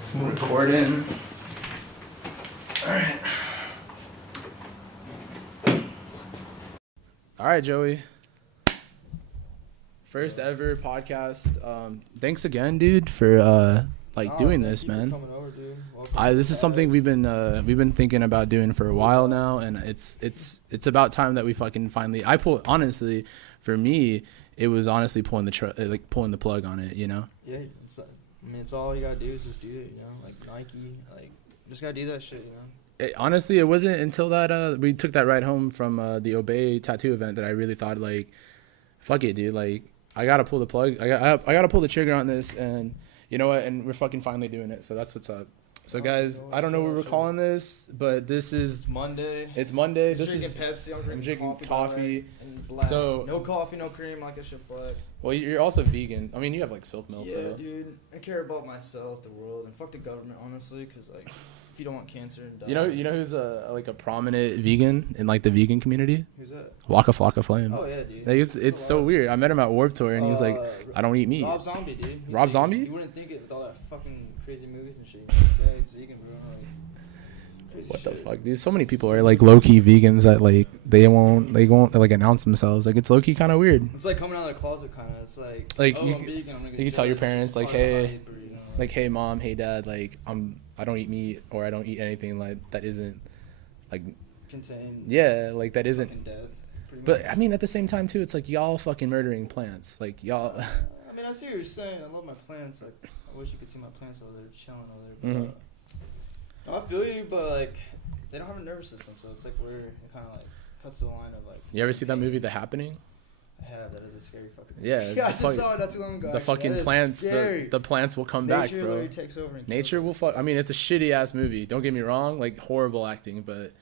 Smooth recording. Alright. Alright, Joey. First ever podcast. Thanks again, dude, for doing this, man. Over, dude. This is something we've been thinking about doing for a while now, and it's about time that we fucking finally. Honestly, for me, it was honestly pulling the plug on it, you know. Yeah, it's all you gotta do is just do it, you know. Like Nike, just gotta do that shit, you know. Honestly, it wasn't until that we took that ride home from the Obey tattoo event that I really thought, like, fuck it, dude. Like, I gotta pull the plug. I gotta pull the trigger on this, and you know what? And we're fucking finally doing it. So that's what's up. So guys, I don't know what we're calling this, but this is Monday. It's Monday. This is Pepsi. I'm drinking coffee. And black. So no coffee, no cream, like a shit black. Well, you're also vegan. I mean, you have like silk milk. Yeah, though. dude. I care about myself, the world, and fuck the government, honestly, because like, if you don't want cancer and die. You know who's a prominent vegan in like the vegan community? Who's that? Waka Flocka Flame. Oh yeah, dude. Like, it's so weird. I met him at Warped Tour, and he's like, I don't eat meat. Rob Zombie, dude. Rob Zombie? You wouldn't think it with all that fucking crazy movies and shit. Yeah, it's vegan, bro. What the fuck, dude? So many people are like low key vegans that like they won't like announce themselves. Like, it's low key kind of weird. It's like coming out of the closet, kind of. It's like you, I'm vegan. I'm gonna you can tell your parents like, hey, you know, like, hey mom, hey dad, like I don't eat meat, or I don't eat anything like that isn't like contained. Yeah, like that isn't death. But I mean, at the same time too, it's like y'all fucking murdering plants, like y'all. I mean, I see what you're saying. I love my plants. Like, I wish you could see my plants over there chilling over there. But, no, I feel you, but like, they don't have a nervous system, so it's like weird. It kind of like cuts the line of like. You ever see that movie, The Happening? I have. That is a scary fucking. Yeah. Yeah, I just saw it not too long ago. The fucking plants, the plants will come back, bro. Nature takes over. And Nature will fuck. I mean, it's a shitty ass movie. Don't get me wrong. Like, horrible acting, but.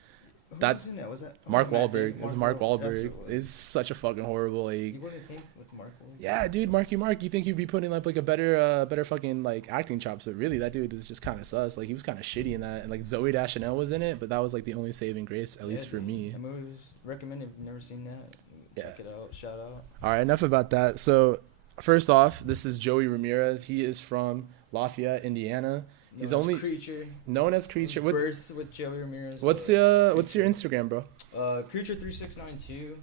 That's was that? Mark Wahlberg. It's Mark Wahlberg. It's such a fucking horrible, like. You wouldn't think with Mark Wahlberg. Yeah, dude, Mark. You think you'd be putting up like a better fucking like acting chops, but really that dude was just kind of sus. Like, he was kind of shitty in that, and like Zoe Deschanel was in it, but that was like the only saving grace, at least for me. The movie was recommended. If you've never seen that, check it out. Shout out. All right, enough about that. So, first off, this is Joey Ramirez. He is from Lafayette, Indiana. He's only known as Creature. Birth with Joey Ramirez. What's your Instagram, bro? Creature3692.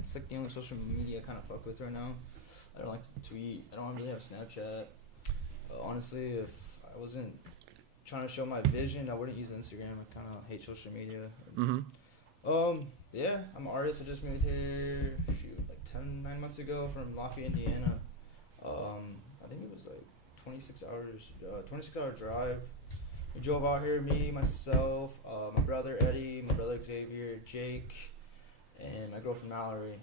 It's like the only social media I kind of fuck with right now. I don't like to tweet. I don't really have Snapchat. Honestly, if I wasn't trying to show my vision, I wouldn't use Instagram. I kind of hate social media. Yeah, I'm an artist. I just moved here, like 9 months ago from Lafayette, Indiana. I think it was like 26 hour drive. We drove out here, me, myself, my brother Eddie, my brother Xavier, Jake, and my girlfriend Mallory.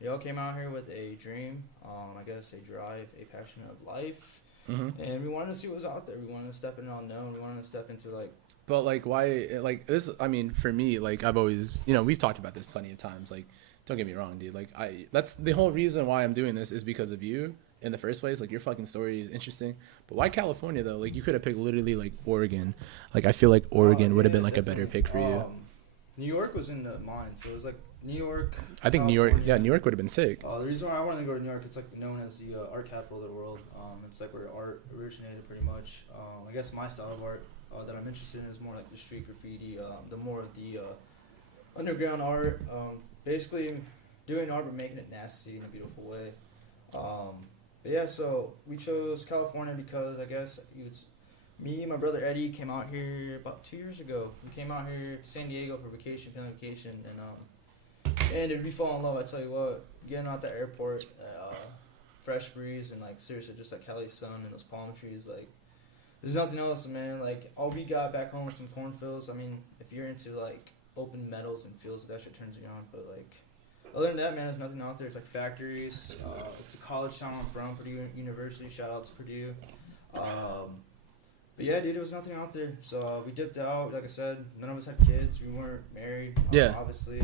We all came out here with a dream, I guess a drive, a passion of life, and we wanted to see what was out there. We wanted to step into unknown. We wanted to step into like. But like, why? Like this? I mean, for me, like I've always, we've talked about this plenty of times. Like, don't get me wrong, dude. Like that's the whole reason why I'm doing this is because of you. In the first place, like, your fucking story is interesting, but why California though? Like, you could have picked literally like Oregon. Like, I feel like Oregon would have been like definitely a better pick for you. New York was in mind, so it was like New York. I think California. New York would have been sick. The reason why I wanted to go to New York, it's like known as the art capital of the world. It's like where art originated pretty much. I guess my style of art that I'm interested in is more like the street graffiti, the more of the underground art. Basically doing art but making it nasty in a beautiful way. But yeah, so we chose California because I guess me and my brother Eddie came out here about 2 years ago. We came out here to San Diego for vacation, family vacation, and did we fall in love? I tell you what, getting out the airport, fresh breeze, and like seriously, just like Cali's sun and those palm trees, like there's nothing else, man. Like all we got back home was some cornfields. I mean, if you're into like open metals and fields, that shit turns you on, but like. Other than that, man, there's nothing out there. It's like factories. It's a college town. I'm from Purdue University. Shout out to Purdue. But yeah, dude, there was nothing out there. So we dipped out. Like I said, none of us had kids. We weren't married, obviously.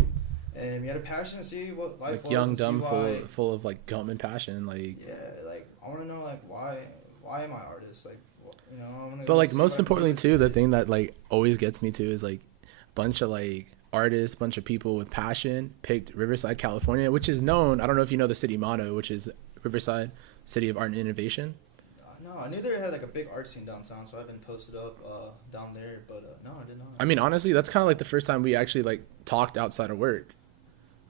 And we had a passion to see what life was. Like young, dumb, full of like gum and passion. Like, yeah, like I want to know like why am I artist? Like, I want to. But like most importantly too, the thing that like always gets me to is like a bunch of like artists, bunch of people with passion picked Riverside, California, which is known. I don't know if you know the city motto, which is Riverside, City of Art and Innovation. No, No, I knew they had like a big art scene downtown, so I've been posted up down there. But no, I did not. I mean, honestly, that's kind of like the first time we actually like talked outside of work.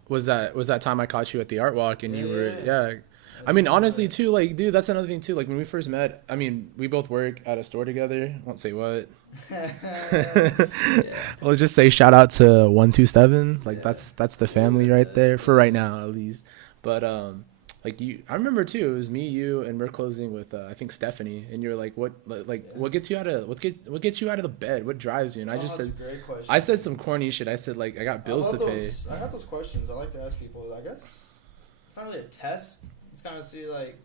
Was that time I caught you at the art walk and you were yeah. I mean, honestly, too, like, dude, that's another thing, too. Like, when we first met, I mean, we both work at a store together. I won't say what. Let's just say shout out to 127. Like, that's the family right there, for right now, at least. But, like, I remember, too, it was me, you, and we're closing with, I think, Stephanie. And you're like, what gets you out of the bed? What drives you? And I just said, great question. I said some corny shit. I said, like, I got bills to pay. I got those questions. I like to ask people. I guess it's not really a test. It's kind of see like,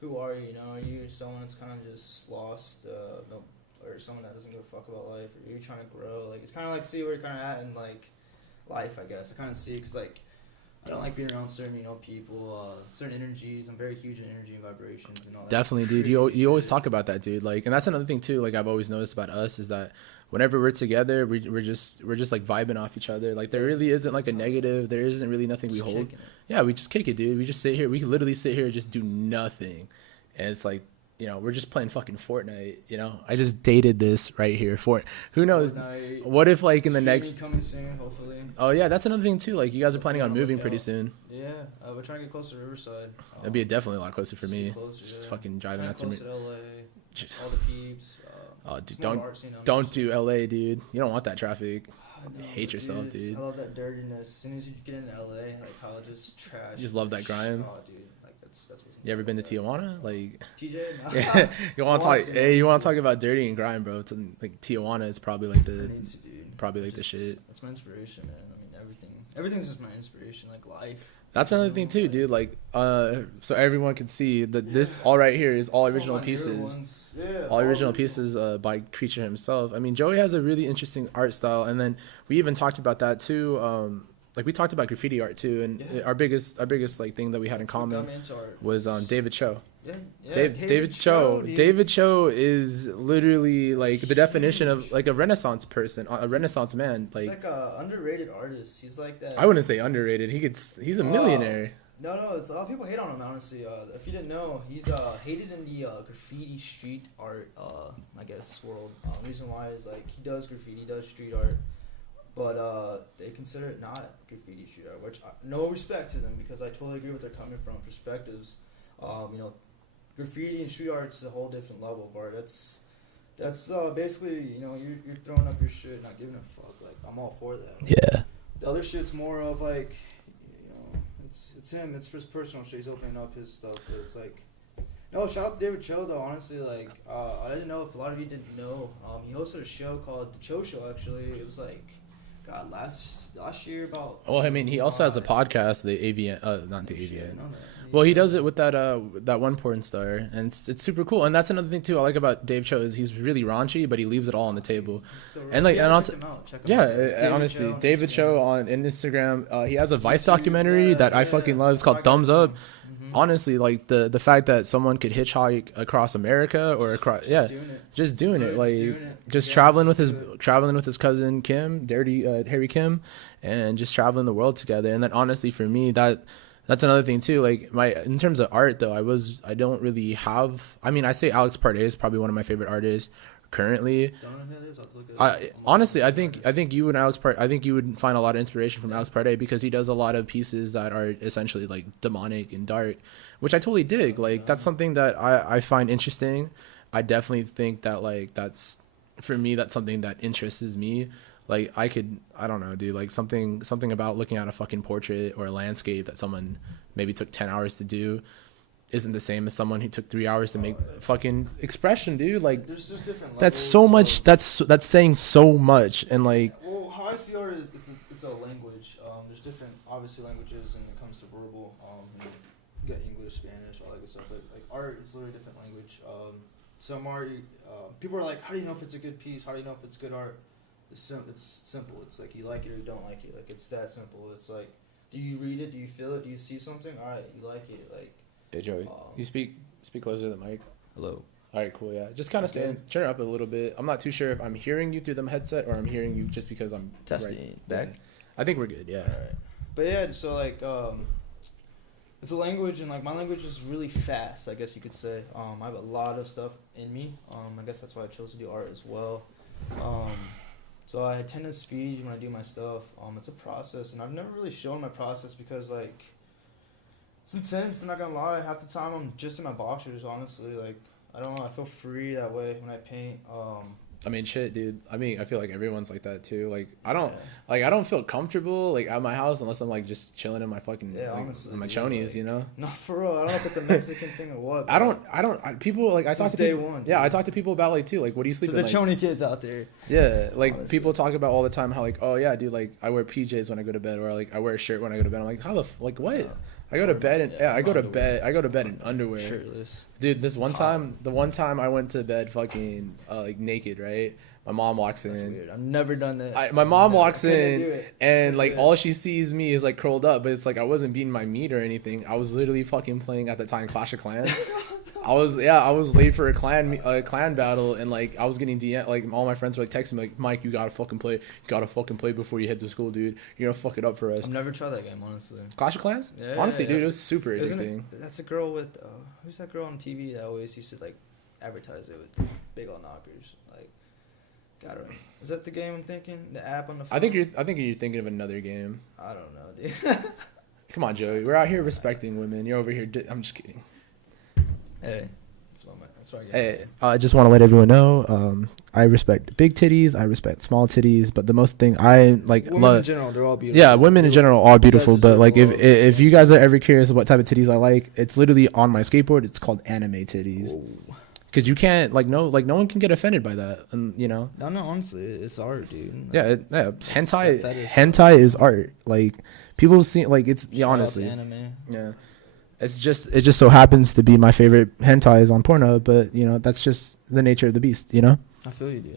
who are you? You know, are you someone that's kind of just lost, or someone that doesn't give a fuck about life, or are you trying to grow? Like, it's kind of like see where you're kind of at in like life. I guess I kind of see because like I don't like being around certain people, certain energies. I'm very huge in energy and vibrations and all that. Definitely, dude. You always talk about that, dude. Like, and that's another thing too. Like, I've always noticed about us is that whenever we're together, we're just like vibing off each other. Like, there really isn't like a negative. There isn't really nothing we hold. Yeah, we just kick it, dude. We just sit here. We can literally sit here and just do nothing, and it's like, you know, we're just playing fucking Fortnite. You know, I just dated this right here. Who knows? Fortnite, what if like in the next coming soon, hopefully. Oh yeah, that's another thing too. Like, you guys are planning on moving pretty soon. Yeah, we're trying to get closer to Riverside. That'd be definitely a lot closer for me. Closer, just fucking driving out to LA, all the peeps. Oh, dude, don't do LA, dude. You don't want that traffic. No, hate yourself, dude. I love that dirtiness. As soon as you get into LA, like how just trash. You just love that grime. Oh, dude, like that's what's. You ever been to Tijuana? Like, TJ? No. Yeah, you want to talk? Hey, you want to talk about dirty and grime, bro? It's like Tijuana is probably like the shit. That's my inspiration, man. I mean, everything's just my inspiration, like life. That's another thing too, dude. Like, so everyone can see that this all right here is all original pieces. Yeah, all original pieces by Creature himself. I mean, Joey has a really interesting art style, and then we even talked about that too. Like, we talked about graffiti art too, and our biggest like thing that we had in common was David Cho. Yeah, David Cho. David Cho is literally like the definition of like a Renaissance person, a Renaissance man. Like, he's like a underrated artist. He's like that. I wouldn't say underrated. He's a millionaire. No, it's a lot of people hate on him, honestly. If you didn't know, he's hated in the graffiti street art, I guess, world. Reason why is like he does graffiti, he does street art, but they consider it not graffiti street art, which no respect to them because I totally agree with where they're coming from perspectives. You know, graffiti and street art's a whole different level of art. That's basically, you know, you're throwing up your shit, not giving a fuck. Like, I'm all for that. Yeah. The other shit's more of like, you know, it's him. It's just personal shit. He's opening up his stuff. But it's like, no, shout out to David Cho though. Honestly, like, I didn't know if a lot of you didn't know. He hosted a show called The Cho Show. Actually, it was like, God, last year about. Well, I mean, he also has a podcast, the AVN, not the AVN. Well, he does it with that one porn star, and it's super cool. And that's another thing too I like about Dave Cho is he's really raunchy, but he leaves it all on the table. So and like, and honestly, David Cho on Instagram, he has a Vice documentary that I fucking love. It's called Thumbs Up. Honestly, like the fact that someone could hitchhike across America or across, just doing it, like just traveling with his cousin Kim, Harry Kim, and just traveling the world together. And then honestly, for me, that's another thing too. Like, in terms of art though, I don't really have. I mean, I say Alex Pardee is probably one of my favorite artists currently. Honestly, I think you and Alex Pardee, I think you would find a lot of inspiration from Alex Pardee because he does a lot of pieces that are essentially like demonic and dark, which I totally dig. Like, that's something that I find interesting. I definitely think that like that's something that interests me. Like, I don't know, dude, like something about looking at a fucking portrait or a landscape that someone maybe took 10 hours to do isn't the same as someone who took 3 hours to make fucking expression, dude. Like, there's just different that's so much, that's saying so much. And like, well, how I see art is it's a language. There's different, obviously, languages when it comes to verbal. You got English, Spanish, all that good stuff. But like, art is literally a different language. Some art, people are like, how do you know if it's a good piece? How do you know if it's good art? It's simple. It's like, you like it or you don't like it. Like, it's that simple. It's like, do you read it? Do you feel it? Do you see something? All right, you like it. Like, hey Joey, you speak closer to the mic. Hello. All right, cool. Yeah, just kind of turn it up a little bit. I'm not too sure if I'm hearing you through the headset or I'm hearing you just because I'm testing back. I think we're good. Yeah. All right. But yeah, so like, the it's a language, and like my language is really fast, I guess you could say. I have a lot of stuff in me. I guess that's why I chose to do art as well. So I tend to speed when I do my stuff. It's a process, and I've never really shown my process because like it's intense. I'm not gonna lie. Half the time I'm just in my boxers. Honestly, like I don't know. I feel free that way when I paint. I mean, shit, dude. I mean, I feel like everyone's like that too. Like, I don't feel comfortable like at my house unless I'm like just chilling in my fucking honestly, in my chonies, you know. No, for real. I don't know if it's a Mexican thing or what. People like I talk to people. One, yeah, I talk to people about like too. Like, what do you sleep in? The like, chony kids out there. Yeah, like honestly. People talk about all the time how like, oh yeah, dude, like I wear PJs when I go to bed, or like I wear a shirt when I go to bed. I'm like, how the like what? Yeah. I go to bed and I go to underwear. bed. I go to bed in underwear. Shirtless. Dude, the one time I went to bed fucking like naked, right? My mom walks in. That's weird. I've never done that. My mom walks in and like all she sees me is like curled up, but it's like I wasn't beating my meat or anything. I was literally fucking playing at the time Clash of Clans. I was late for a clan battle, and like I was getting DM, like all my friends were like texting me like, Mike, you gotta fucking play before you head to school, dude. You're gonna fuck it up for us. I've never tried that game, honestly. Clash of Clans? Yeah, honestly, dude, it was super addicting. That's a girl with who's that girl on TV that always used to like advertise it with big old knockers? Like, got it. Is that the game I'm thinking? The app on the phone? I think you're thinking of another game. I don't know, dude. Come on, Joey. We're out here respecting women. You're over here. I'm just kidding. Hey, that's what I get. Hey, I just want to let everyone know, I respect big titties, I respect small titties, but the most thing I like Women in general, they're all beautiful. Yeah, women in general are beautiful, but like if you guys are ever curious what type of titties I like, it's literally on my skateboard. It's called anime titties. Because you can't no one can get offended by that, and you know. No, honestly, it's art, dude. Yeah, hentai is art. Like people see like it's honestly. Anime. Yeah. It just so happens to be my favorite hentai is on Pornhub, but you know that's just the nature of the beast, you know. I feel you, dude.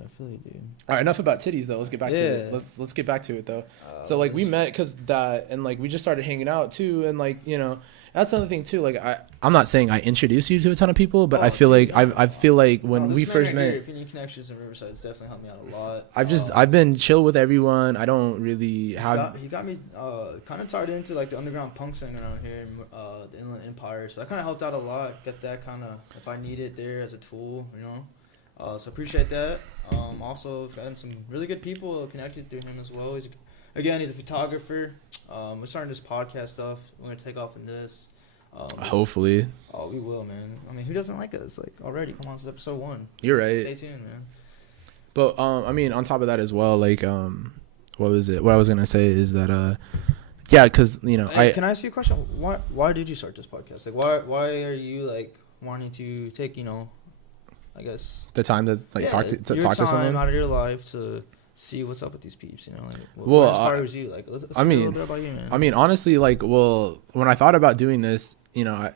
All right, enough about titties though. Let's get back to it. Let's get back to it though. So like we met because that, and like we just started hanging out too, and like you know that's another thing too. Like I'm not saying I introduced you to a ton of people, but I feel like I feel like when we first met, if you need connections in Riverside, it's definitely helped me out a lot. I've been chill with everyone. I don't really have. He got me kind of tied into like the underground punk scene around here in the Inland Empire, so that kind of helped out a lot. Get that kind of if I need it there as a tool, you know. So appreciate that. Also gotten some really good people connected through him as well. He's a photographer. We're starting this podcast stuff. We're gonna take off in this. Hopefully. Oh, we will, man. I mean, who doesn't like us? Like already, come on, this is episode 1. You're right. Stay tuned, man. But I mean, on top of that as well, like what was it? What I was gonna say is that yeah, because you know, can I ask you a question? Why did you start this podcast? Like, why are you like wanting to take I guess the time to like talk to someone out of your life to see what's up with these peeps, you know? Like, what inspires you? Like, let's I mean, a little bit about you, man. I mean, honestly, like, well, when I thought about doing this, you know,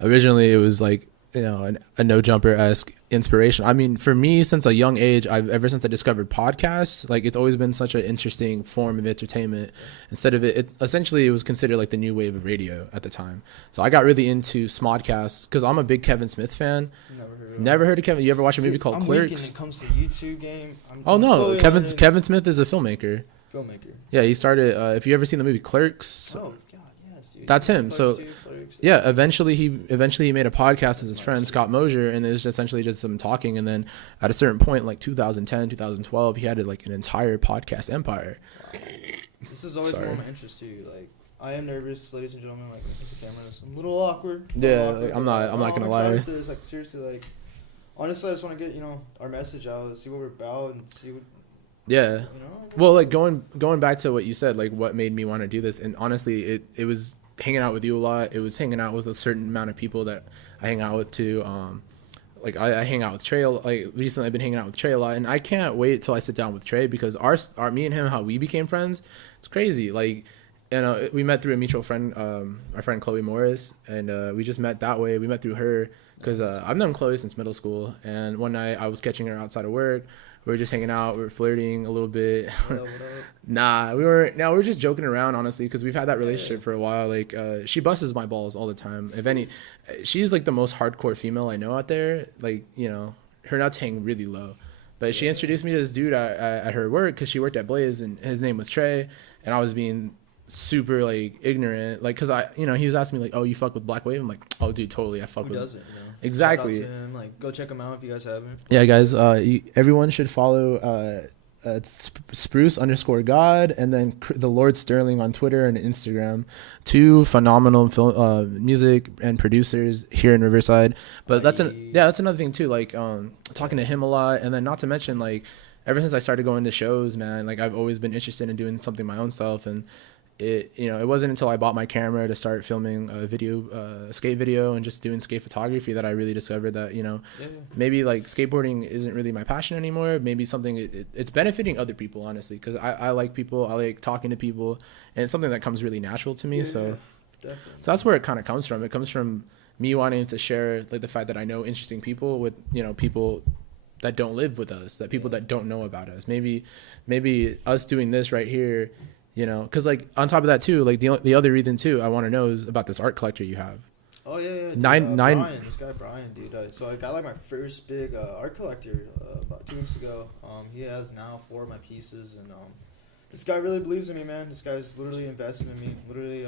originally it was like, you know, a no jumper-esque inspiration. I mean, for me, since a young age, ever since I discovered podcasts, like it's always been such an interesting form of entertainment. Instead of it essentially it was considered like the new wave of radio at the time. So I got really into Smodcasts because I'm a big Kevin Smith fan. Never heard of Kevin. You ever watch a movie called Clerks? When it comes to YouTube game. No, Kevin Smith is a filmmaker. Yeah, he started. If you ever seen the movie Clerks. Oh God, yes, dude. That's him. So. Yeah, eventually he made a podcast with his friend Scott Mosier, and it was essentially just some talking. And then at a certain point, like 2010, 2012, he had like an entire podcast empire. Wow. This is always more of my interest too. Like I am nervous, ladies and gentlemen. Like it's a camera, I'm a little awkward. Like, I'm not gonna lie. For this. Like seriously, like honestly, I just want to get our message out, see what we're about, and see what. Yeah. Well, like going back to what you said, like what made me want to do this, and honestly, it was hanging out with you a lot. It was hanging out with a certain amount of people that I hang out with too. Like I hang out with Trey. Like recently, I've been hanging out with Trey a lot, and I can't wait till I sit down with Trey because our me and him, how we became friends, it's crazy. Like, we met through a mutual friend, our friend Chloe Morris, and we just met that way. We met through her because I've known Chloe since middle school, and one night I was catching her outside of work. We were just hanging out. We were flirting a little bit. What up? Nah, we were just joking around, honestly, because we've had that relationship for a while. Like, she busts my balls all the time. If any, she's like the most hardcore female I know out there. Like, you know, her nuts hang really low. But she introduced me to this dude at her work because she worked at Blaze, and his name was Trey. And I was being super like ignorant, like, because I, he was asking me like, oh, you fuck with Black Wave? I'm like, oh dude, totally, I fuck Who with doesn't? exactly. Shout out to him. Like, go check him out if you guys haven't. Yeah, guys, everyone should follow it's Spruce_God, and then the Lord Sterling on Twitter and Instagram. Two phenomenal film music and producers here in Riverside. But that's another thing too, like talking to him a lot, and then not to mention, like, ever since I started going to shows, man, like, I've always been interested in doing something my own self. And it wasn't until I bought my camera to start filming a skate video and just doing skate photography that I really discovered that, maybe like skateboarding isn't really my passion anymore. Maybe something it's benefiting other people, honestly, because I like people, I like talking to people, and it's something that comes really natural to me. So that's where it kind of comes from. It comes from me wanting to share, like, the fact that I know interesting people with, people that don't live with us, that people that don't know about us. Maybe us doing this right here, because, like, on top of that too, like, the other reason too I want to know is about this art collector you have. Oh yeah. Dude, Brian, this guy Brian, dude. So I got like my first big art collector about 2 weeks ago. He has now 4 of my pieces, and this guy really believes in me, man. This guy's literally invested in me. Literally,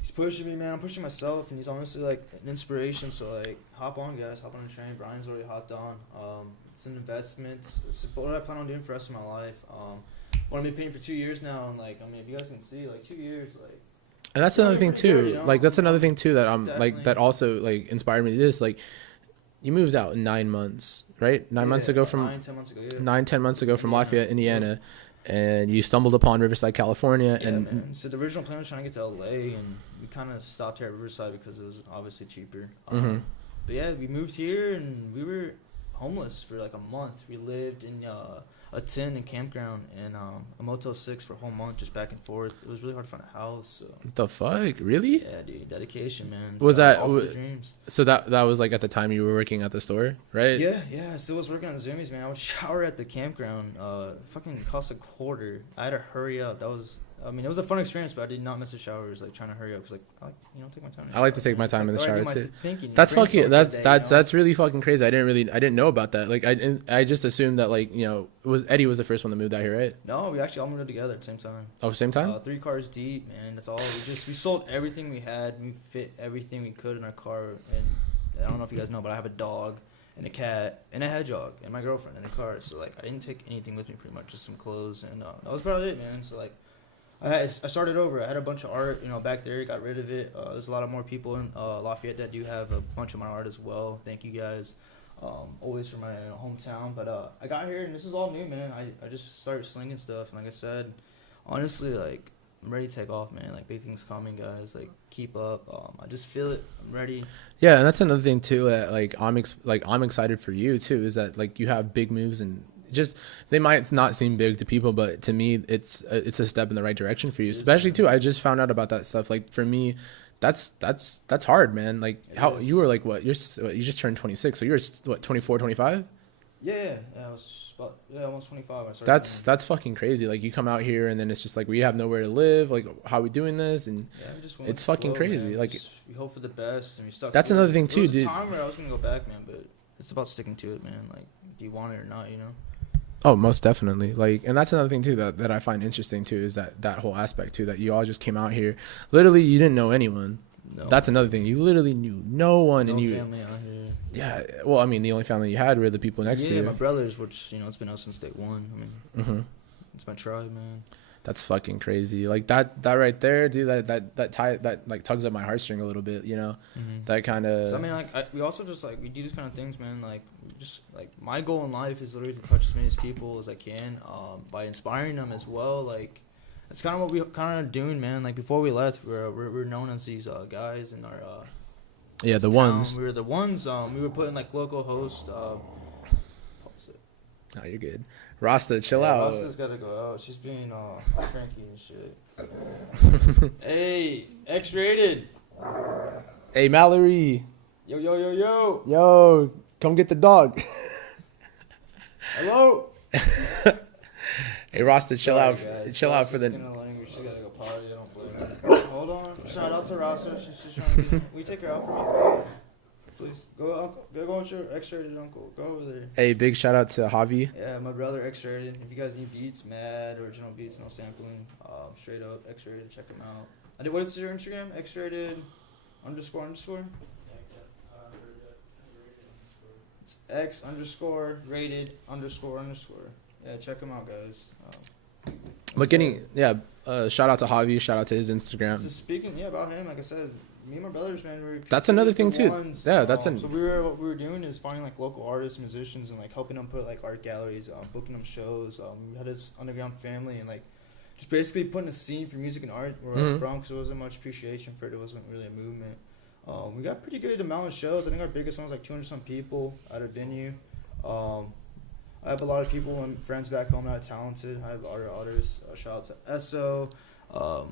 he's pushing me, man. I'm pushing myself, and he's honestly like an inspiration. So like, hop on, guys. Hop on the train. Brian's already hopped on. It's an investment. It's what I plan on doing for the rest of my life. What I've been painting for 2 years now, and like, I mean, if you guys can see, like, 2 years, like. And that's another thing too. Good, like, that's another thing too that I'm Definitely. like, that also like inspired me to this. Like, you moved out in 9 months, right? 9 months ago from 9-10 months ago. Yeah. 9-10 months ago from Lafayette, Indiana, and you stumbled upon Riverside, California. Yeah, and man. So the original plan was trying to get to LA, and we kind of stopped here at Riverside because it was obviously cheaper. But yeah, we moved here, and we were homeless for like a month. We lived in a tent and campground and a Motel 6 for a whole month, just back and forth. It was really hard to find a house. So. What the fuck? Really? Yeah, dude. Dedication, man. Was that all for the dreams? So that was like at the time you were working at the store, right? Yeah. I still was working on Zoomies, man. I would shower at the campground. Fucking cost $0.25. I had to hurry up. It was a fun experience, but I did not miss the showers, like, trying to hurry up, because, like, I like, take my time. I like to take my time in the shower too. Thinking, that's fucking. That's really fucking crazy. I didn't know about that. Like, I just assumed that, like, Eddie was the first one to move out here, right? No, we actually all moved together at the same time. Oh, same time? 3 cars deep, man. That's all. We sold everything we had. We fit everything we could in our car, and I don't know if you guys know, but I have a dog and a cat and a hedgehog and my girlfriend in the car. So, like, I didn't take anything with me, pretty much, just some clothes, and that was about it, man. So, like, I started over. I had a bunch of art, back there. Got rid of it. There's a lot of more people in Lafayette that do have a bunch of my art as well. Thank you guys. Always from my hometown. But I got here, and this is all new, man. I just started slinging stuff. And like I said, honestly, like, I'm ready to take off, man. Like, big things coming, guys. Like, keep up. I just feel it. I'm ready. Yeah, and that's another thing too that, like, I'm excited for you too, is that, like, you have big moves, and just, they might not seem big to people, but to me it's a step in the right direction for you, especially too. I just found out about that stuff. Like, for me, that's hard, man. Like, how you were like, you just turned 26, so you were what, 24, 25? Yeah, I was almost 25. I started. That's fucking crazy. Like, you come out here, and then it's just like, we have nowhere to live. Like, how are we doing this? And it's fucking crazy. Man. Like, we hope for the best, and we stuck. That's another thing too, dude. There was a time where I was gonna go back, man, but it's about sticking to it, man. Like, do you want it or not? Oh, most definitely. Like, and that's another thing too that I find interesting too, is that whole aspect too, that you all just came out here. Literally, you didn't know anyone. No. That's another thing. You literally knew no one, and you. Family out here. Yeah. Well, I mean, the only family you had were the people next to you. Yeah, my brothers, which it's been out since day one. I mean, it's my tribe, man. That's fucking crazy. Like, that right there, dude. That like tugs at my heartstring a little bit. That kind of. So I mean, like, we also just, like, we do these kind of things, man. Like, just, like, my goal in life is literally to touch as many people as I can, by inspiring them as well. Like, it's kind of what we kind of doing, man. Like, before we left, we're known as these guys in our the town. ones. We were the ones. We were putting, like, local host. Pause it. No, you're good. Rasta, chill out. Rasta's gotta go out. She's being cranky and shit. Hey, X-rated. Hey, Mallory. Yo. Come get the dog. Hello. Hey, Rasta, chill out. Guys. Chill out for the. She's gotta go potty. I don't blame her. Hold on. Shout out to Rasta. She's trying to. Will you take her out for me? Please go, uncle. Go with your X-rated uncle. Go over there. Hey, big shout out to Javi. Yeah, my brother X-rated. If you guys need beats, mad original beats, no sampling. Straight up X-rated. Check him out. What is your Instagram? X-rated __. It's X_rated __. Yeah, check him out, guys. But shout out to Javi. Shout out to his Instagram. So speaking, about him, like I said, me and my brothers, man, that's another thing too. What we were doing is finding like local artists, musicians, and like helping them put like art galleries, booking them shows. We had this underground family, and like just basically putting a scene for music and art where I was from, because there wasn't much appreciation for it. It wasn't really a movement. We got pretty good amount of shows. I think our biggest one was like 200 some people at a venue. I have a lot of people and friends back home that are talented. I have other artists. Shout out to Esso. So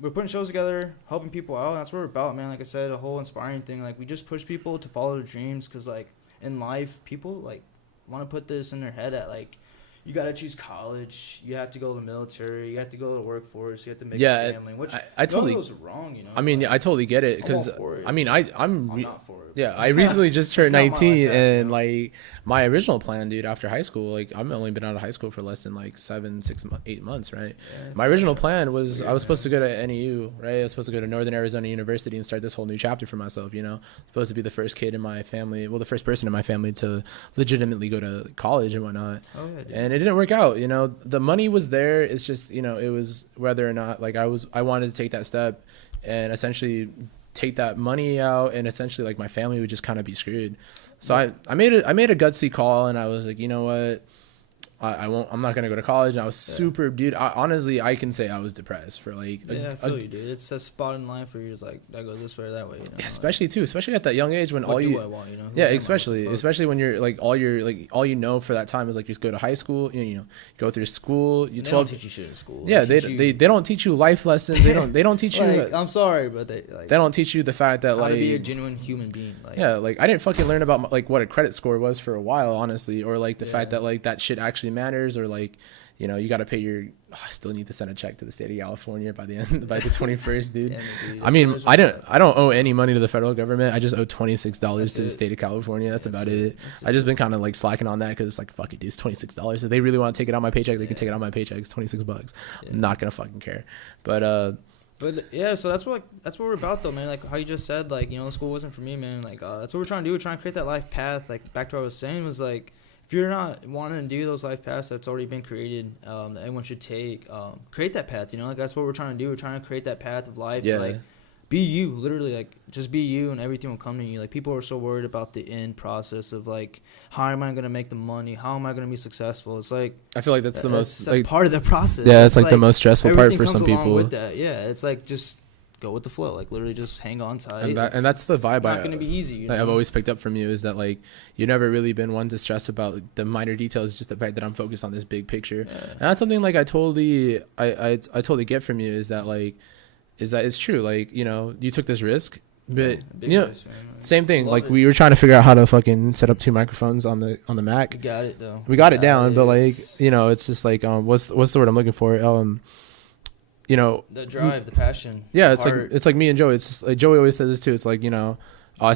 we're putting shows together, helping people out. And that's what we're about, man. Like I said, a whole inspiring thing. Like, we just push people to follow their dreams, because like in life, people like want to put this in their head that like, you gotta choose college. You have to go to the military. You have to go to the workforce. You have to make a family. Which I totally goes wrong, you know. I mean, I totally get it, because I mean, I'm not for it. Yeah, I recently just turned 19, and like my original plan, dude, after high school, like I've only been out of high school for less than like 8 months, right? Yeah, my original plan was I was supposed to go to NEU, right? I was supposed to go to Northern Arizona University and start this whole new chapter for myself, you know. Supposed to be the first kid in my family, the first person in my family to legitimately go to college and whatnot. Oh, yeah, and it didn't work out, you know. The money was there. It's just, you know, it was whether or not like I wanted to take that step and essentially take that money out, and essentially like my family would just kind of be screwed. So I made a gutsy call, and I was like, you know what, I'm not gonna go to college. And I was super, dude. Honestly, I can say I was depressed for like. I feel you, dude. It's a spot in life where you're just like, that goes this way or that way. You know? Especially at that young age when what all you. I want, you know? Especially when you're like all you know for that time is like just go to high school. You know, go through school. They don't teach you shit in school. Yeah, they don't teach you life lessons. They don't teach you. Like, I'm sorry, but they don't teach you the fact that how like to be a genuine human being. Like, like I didn't fucking learn about like what a credit score was for a while, honestly, or like the fact that like that shit actually matters, or like, you know, you got to pay your. I still need to send a check to the state of California by the 21st, dude. Damn it, dude. I mean, I don't owe any money to the federal government. I just owe $26 to the state of California. That's about it. I just been kind of like slacking on that, because it's like, fuck it, dude, it's $26. If they really want to take it out my paycheck, they can take it out my paycheck. It's $26. I'm not gonna fucking care. But yeah, so that's what we're about, though, man. Like how you just said, like, you know, school wasn't for me, man. Like that's what we're trying to do. We're trying to create that life path. Like back to what I was saying was like, if you're not wanting to do those life paths that's already been created, that everyone should take, create that path, you know? Like, that's what we're trying to do. We're trying to create that path of life. Yeah. Like, be you, literally. Like, just be you, and everything will come to you. Like, people are so worried about the end process of, like, how am I going to make the money? How am I going to be successful? It's like... I feel like that's the most... That's like, part of the process. Yeah, it's like the most stressful part for some people. With that. Yeah, it's like, just... go with the flow, like literally just hang on tight. And that's the vibe. Not gonna be easy. You know? I've always picked up from you is that like you've never really been one to stress about the minor details, just the fact that I'm focused on this big picture. Yeah. And that's something like I totally get from you is that it's true. Like, you know, you took this risk, but you know, same thing. Like we were trying to figure out how to fucking set up 2 microphones on the Mac. We got it though. We got it down, but like, you know, it's just like what's the word I'm looking for? You know, the drive, the passion. Yeah, it's like me and Joey. It's just, like Joey always says this too. It's like, you know, I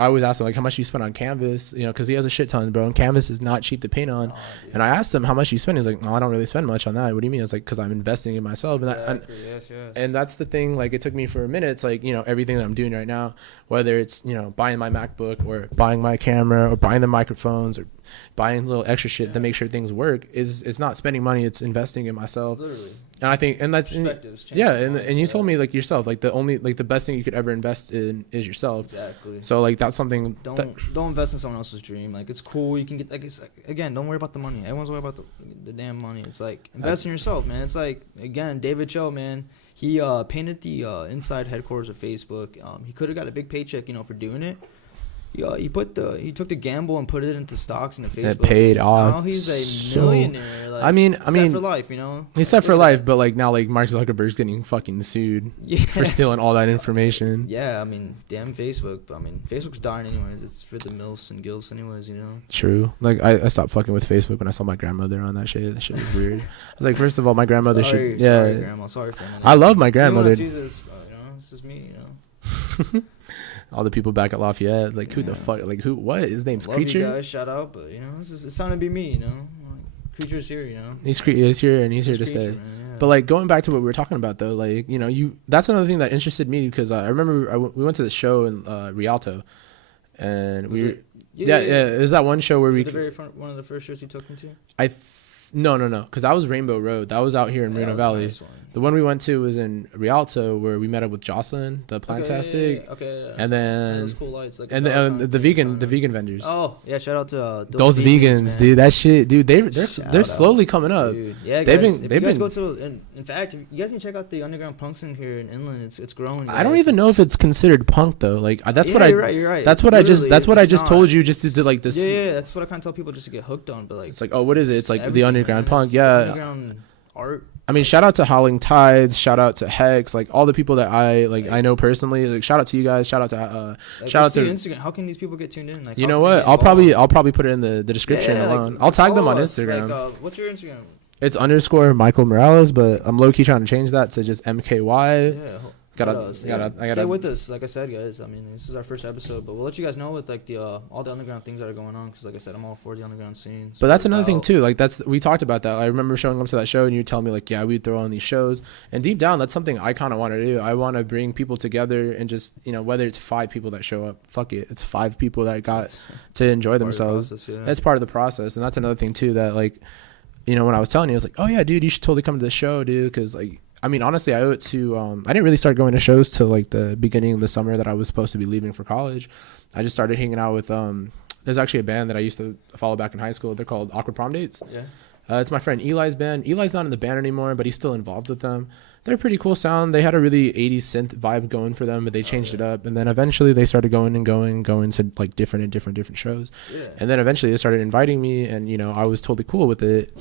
always ask him like how much you spend on canvas, you know, because he has a shit ton, bro. And canvas is not cheap to paint on. And I asked him how much you spend. He's like, no, I don't really spend much on that. What do you mean? It's like, because I'm investing in myself. And yes. And that's the thing. Like it took me for a minute. It's like, you know, everything that I'm doing right now, whether it's, you know, buying my MacBook or buying my camera or buying the microphones or buying little extra shit to make sure things work it's not spending money. It's investing in myself. Literally. And I think, and that's, and you told me like yourself, like the best thing you could ever invest in is yourself. Exactly. So like that's something. Don't invest in someone else's dream. Like it's cool. You can get again. Don't worry about the money. Everyone's worried about the damn money. It's like invest in yourself, man. It's like again, David Cho, man. He painted the inside headquarters of Facebook. He could have got a big paycheck, you know, for doing it. He took the gamble and put it into stocks into Facebook. It paid off. Now he's a millionaire. Like, I mean, set for life, you know. He's set for life, but like now, like Mark Zuckerberg's getting fucking sued for stealing all that information. Yeah, I mean, damn Facebook. But I mean, Facebook's dying anyways. It's for the milfs and gilfs anyways, you know. True. Like I stopped fucking with Facebook when I saw my grandmother on that shit. That shit was weird. I was like, first of all, my grandmother sorry, Grandma. Sorry for a minute. I love my grandmother. See this, you know, this is me, you know. All the people back at Lafayette, like who the Yeah. fuck, like who, what? His name's Love you Creature. guys, shout out, but you know, it's time to be me. You know, like, Creature's here. You know, He's here and he's here to Just stay. Creature, man, yeah. But like going back to what we were talking about though, like you know, that's another thing that interested me because I remember we went to the show in Rialto, and Was we it- yeah it was that one show where Was we it the very front, one of the first shows you took me to? no because that was Rainbow Road, that was out here in Moreno that was a Valley. nice one. The one we went to was in Rialto where we met up with Jocelyn, the Plantastic, Okay. and then those cool lights, like and a the, Valentine the thing, vegan kinda. vendors. Oh yeah, shout out to Those vegans, man. dude. That shit, dude. They're Shout they're out. slowly coming up. Dude, yeah, They've guys, been- if they've you guys been- go to, in fact, if you guys can check out the underground punk scene here in Inland. It's growing. I don't guys. even know if it's considered punk though. Like that's yeah, what I. You're right. You're right. That's what I just. Literally, That's what I it's just not. told you. Just to like this. Yeah, that's what I kind of tell people just to get hooked on. But like, It's like, oh, what is it? It's like the everything, underground man. punk. It's the Yeah. underground art. I mean, shout out to Howling Tides. Shout out to Hex. Like all the people that I know personally. Like shout out to you guys. Shout out to Like, shout out see to. Instagram. How can these people get tuned in? Like, You how know can they what? get I'll probably involved? put it in the description Yeah, alone. like, I'll tag them on follow us. Instagram. Like, what's your Instagram? It's _ Michael Morales, but I'm low key trying to change that to just MKY. Yeah. Gotta- Stay gotta- with us, like I said, guys. I mean, this is our first episode, but we'll let you guys know with like the all the underground things that are going on. Because, like I said, I'm all for the underground scene. But that's another thing Out. too. Like we talked about that. I remember showing up to that show and you tell me like, yeah, we'd throw on these shows. And deep down, that's something I kind of want to do. I want to bring people together and just, you know, whether it's 5 people that show up, fuck it, it's 5 people that got to enjoy Part of the themselves. process, yeah. That's part of the process. And that's another thing too that like, you know, when I was telling you, I was like, oh yeah, dude, you should totally come to the show, dude, because like. I mean, honestly, I owe it to. I didn't really start going to shows till like the beginning of the summer that I was supposed to be leaving for college. I just started hanging out with. There's actually a band that I used to follow back in high school. They're called Awkward Prom Dates. Yeah. It's my friend Eli's band. Eli's not in the band anymore, but he's still involved with them. They're a pretty cool sound. They had a really 80s synth vibe going for them, but they changed it up. And then eventually they started going to like different shows. Yeah. And then eventually they started inviting me, and you know I was totally cool with it.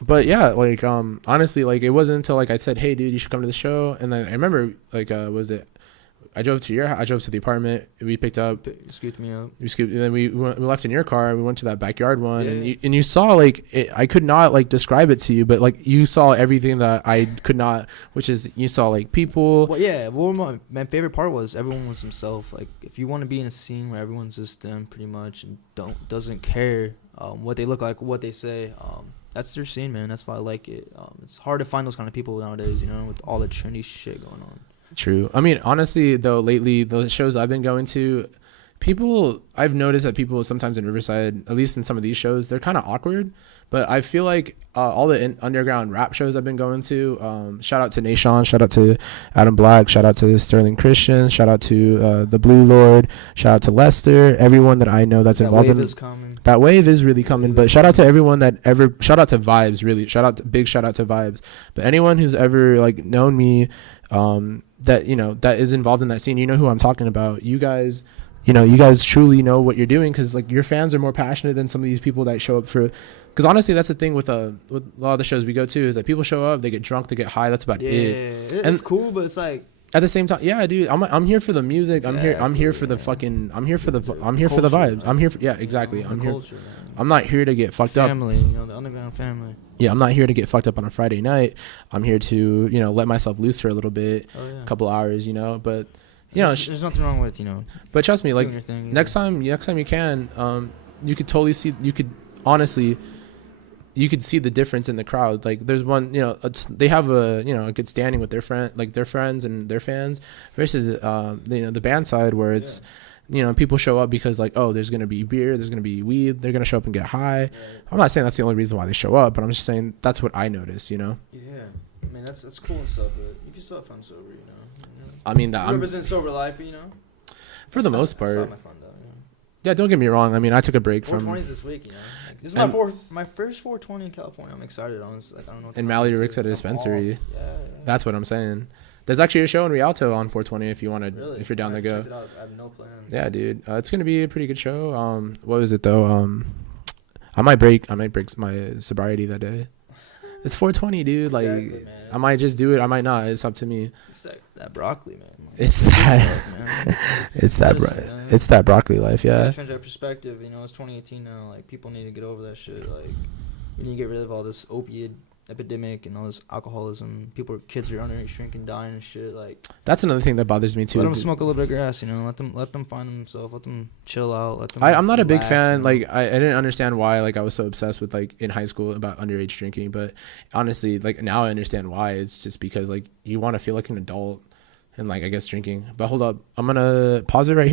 But yeah, like honestly, like it wasn't until like I said, hey dude, you should come to the show. And then I remember like I drove to the apartment. We picked up. Scooped me up. We scooped, and then we left in your car. We went to that backyard one, Yeah. and you saw like I could not like describe it to you, but like you saw everything that I could not, which is you saw like people. Well, yeah. Well, my favorite part was everyone was himself. Like, if you want to be in a scene where everyone's just them, pretty much, and doesn't care what they look like, what they say. That's their scene, man. That's why I like it. It's hard to find those kind of people nowadays, you know, with all the trendy shit going on. True. I mean, honestly, though, lately, the shows I've been going to, I've noticed that people sometimes in Riverside, at least in some of these shows, they're kind of awkward. But I feel like all the underground rap shows I've been going to, shout out to Nation, shout out to Adam Black, shout out to Sterling Christian, shout out to the Blue Lord, shout out to Lester, everyone that I know that's involved in that wave is really coming. But shout out to everyone shout out to Vibes, really. Big shout out to Vibes. But anyone who's ever like known me, that, you know, that is involved in that scene, you know who I'm talking about. You guys truly know what you're doing, because like your fans are more passionate than some of these people that show up for. Because honestly, that's the thing with a lot of the shows we go to is that people show up, they get drunk, they get high. That's about it. Yeah, it's cool, but it's like at the same time, yeah, dude, I'm here for the music. I'm here for the fucking. I'm here for the vibes. I'm here for exactly. the I'm here. culture, man. I'm not here to get fucked up. Family, you know, the underground family. Yeah, I'm not here to get fucked up on a Friday night. I'm here to, you know, let myself loose for a little bit, a couple hours, you know. But you know, there's nothing wrong with, you know. But trust me, like doing your thing, next time you can, you could totally see. You could honestly. You could see the difference in the crowd. Like there's one, you know, they have a good standing with their friends and their fans, versus the band side where it's, you know, people show up because like, oh, there's gonna be beer, there's gonna be weed, they're gonna show up and get high. Right. I'm not saying that's the only reason why they show up, but I'm just saying that's what I noticed, you know. Yeah, I mean that's cool and stuff, but you can still have fun sober, you know. I mean that I'm represent sober life, you know. For the most part. That's not my fun though, you know? Yeah, don't get me wrong. I mean, I took a break from 420s this week, you know. Like, this is my first 420 in California. I'm excited, honestly. Like I don't know. And Mally Rick's at a dispensary. Yeah. That's what I'm saying. There's actually a show in Rialto on 420 if you want to, really? if you're down there, go. Check it out. I have no plans. Yeah, dude. It's gonna be a pretty good show. What was it though? I might break my sobriety that day. It's 420, dude. Like, exactly, I might just do it. I might not. It's up to me. It's that broccoli, man. It's that. It's that broccoli life, yeah. Change that perspective. You know, it's 2018 now. Like, people need to get over that shit. Like, we need to get rid of all this opiate epidemic and all this alcoholism. Kids are underage drinking, dying and shit. Like, That's another thing that bothers me too. let them smoke a little bit of grass, you know. Let them find themselves. Let them chill out. Let them. I'm not a big relax, fan. you know? Like I didn't understand why like I was so obsessed with like in high school about underage drinking, but honestly, like now I understand why. It's just because like you want to feel like an adult, and like I guess drinking. But hold up, I'm gonna pause it right here.